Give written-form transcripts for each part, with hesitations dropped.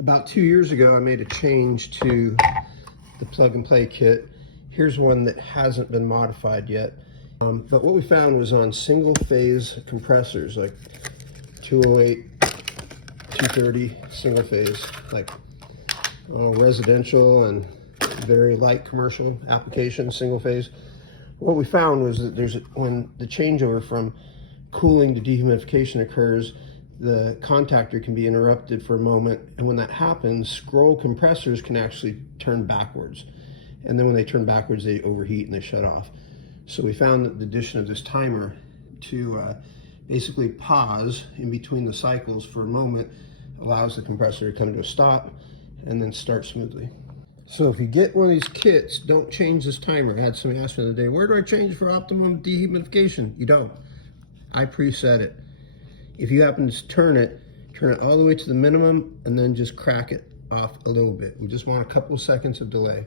About 2 years ago, I made a change to the plug and play kit. Here's one that hasn't been modified yet. But what we found was on single phase compressors, like 208, 230 single phase, like residential and very light commercial application, single phase. What we found was that when the changeover from cooling to dehumidification occurs, the contactor can be interrupted for a moment, and when that happens, scroll compressors can actually turn backwards. And then when they turn backwards, they overheat and they shut off. So we found that the addition of this timer to basically pause in between the cycles for a moment allows the compressor to come to a stop and then start smoothly. So if you get one of these kits, don't change this timer. I had somebody ask me the other day, where do I change for optimum dehumidification? You don't. I preset it. If you happen to turn it all the way to the minimum and then just crack it off a little bit. We just want a couple of seconds of delay.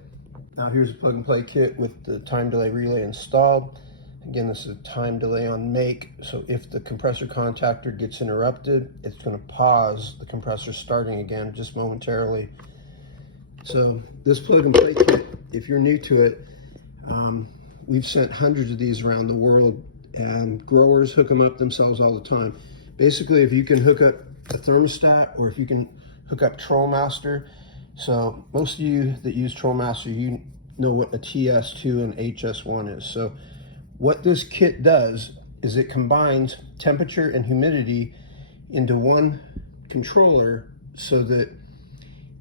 Now here's a plug and play kit with the time delay relay installed. Again, this is a time delay on make, so if the compressor contactor gets interrupted, it's going to pause the compressor starting again just momentarily. So this plug and play kit, if you're new to it, we've sent hundreds of these around the world, and growers hook them up themselves all the time. Basically, if you can hook up a thermostat or if you can hook up TrolLmaster. So most of you that use TrolLmaster, you know what a TS2 and HS1 is. So what this kit does is it combines temperature and humidity into one controller so that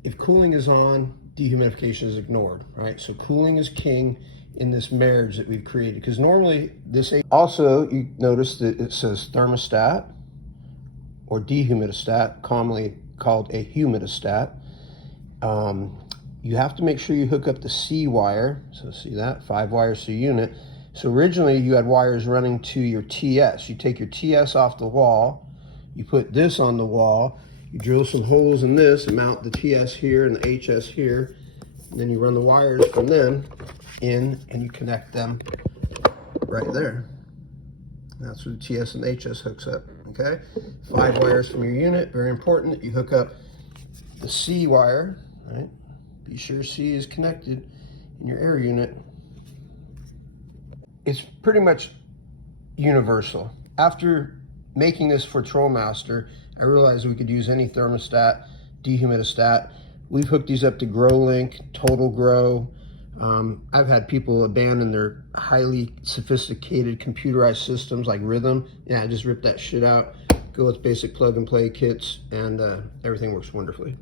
if cooling is on, dehumidification is ignored, right? So cooling is king in this marriage that we've created, because normally this also, you notice that it says thermostat or dehumidistat, commonly called a humidistat. You have to make sure you hook up the C wire. So see that, 5 wires to unit. So originally you had wires running to your TS. You take your TS off the wall, you put this on the wall, you drill some holes in this and mount the TS here and the HS here. And then you run the wires from them in and you connect them right there. That's where the TS and the HS hooks up, okay? 5 wires from your unit, very important that you hook up the C wire, right? Be sure C is connected in your air unit. It's pretty much universal. After making this for TrolLmaster, I realized we could use any thermostat, dehumidistat. We've hooked these up to GrowLink, Total Grow. I've had people abandon their highly sophisticated computerized systems like Rhythm. Yeah, just rip that shit out, go with basic plug and play kits, and everything works wonderfully.